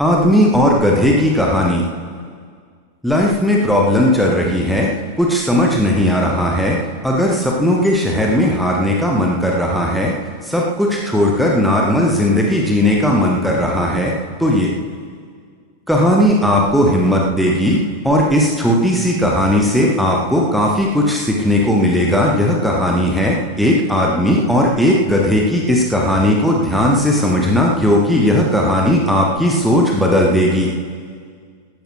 आदमी और गधे की कहानी। लाइफ में प्रॉब्लम चल रही है, कुछ समझ नहीं आ रहा है। अगर सपनों के शहर में हारने का मन कर रहा है, सब कुछ छोड़कर नॉर्मल जिंदगी जीने का मन कर रहा है, तो ये कहानी आपको हिम्मत देगी। और इस छोटी सी कहानी से आपको काफी कुछ सीखने को मिलेगा। यह कहानी है एक आदमी और एक गधे की। इस कहानी को ध्यान से समझना, क्योंकि यह कहानी आपकी सोच बदल देगी।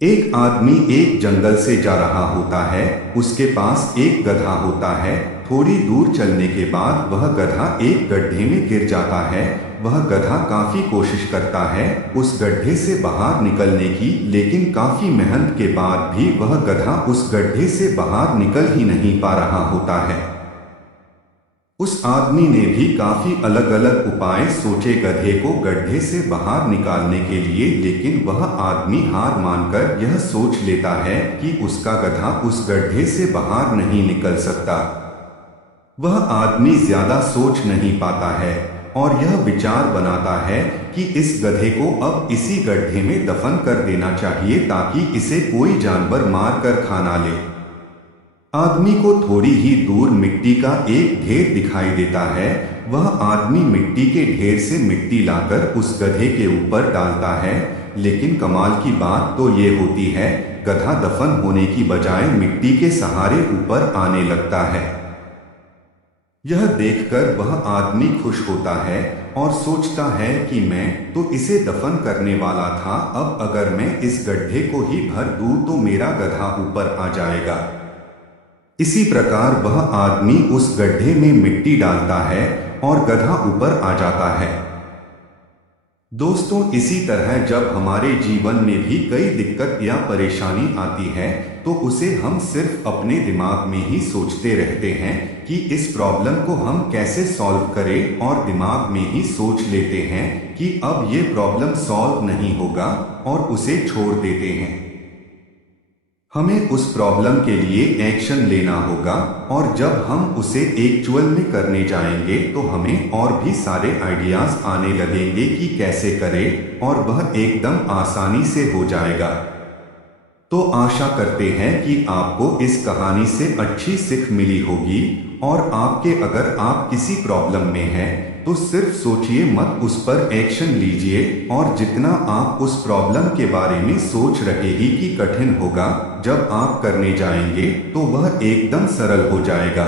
एक आदमी एक जंगल से जा रहा होता है। उसके पास एक गधा होता है। थोड़ी दूर चलने के बाद वह गधा एक गड्ढे में गिर जाता है। वह गधा काफी कोशिश करता है उस गड्ढे से बाहर निकलने की, लेकिन काफी मेहनत के बाद भी वह गधा उस गड्ढे से बाहर निकल ही नहीं पा रहा होता है। उस आदमी ने भी काफी अलग अलग उपाय सोचे गधे को गड्ढे से बाहर निकालने के लिए, लेकिन वह आदमी हार मानकर यह सोच लेता है कि उसका गधा उस गड्ढे से बाहर नहीं निकल सकता। वह आदमी ज्यादा सोच नहीं पाता है और यह विचार बनाता है कि इस गधे को अब इसी गड्ढे में दफन कर देना चाहिए, ताकि इसे कोई जानवर मार कर खा ना ले। आदमी को थोड़ी ही दूर मिट्टी का एक ढेर दिखाई देता है। वह आदमी मिट्टी के ढेर से मिट्टी लाकर उस गधे के ऊपर डालता है, लेकिन कमाल की बात तो ये होती है, गधा दफन होने की बजाय मिट्टी के सहारे ऊपर आने लगता है। यह देखकर वह आदमी खुश होता है और सोचता है कि मैं तो इसे दफन करने वाला था, अब अगर मैं इस गड्ढे को ही भर दूं तो मेरा गधा ऊपर आ जाएगा। इसी प्रकार वह आदमी उस गड्ढे में मिट्टी डालता है और गधा ऊपर आ जाता है। दोस्तों, इसी तरह जब हमारे जीवन में भी कई दिक्कत या परेशानी आती है, तो उसे हम सिर्फ अपने दिमाग में ही सोचते रहते हैं कि इस प्रॉब्लम को हम कैसे सॉल्व करें, और दिमाग में ही सोच लेते हैं कि अब ये प्रॉब्लम सॉल्व नहीं होगा और उसे छोड़ देते हैं। हमें उस प्रॉब्लम के लिए एक्शन लेना होगा, और जब हम उसे एक्चुअल में करने जाएंगे तो हमें और भी सारे आइडियाज आने लगेंगे कि कैसे करें, और वह एकदम आसानी से हो जाएगा। तो आशा करते हैं कि आपको इस कहानी से अच्छी सीख मिली होगी, और अगर आप किसी प्रॉब्लम में हैं तो सिर्फ सोचिए मत, उस पर एक्शन लीजिए। और जितना आप उस प्रॉब्लम के बारे में सोच रहे ही कि कठिन होगा, जब आप करने जाएंगे तो वह एकदम सरल हो जाएगा।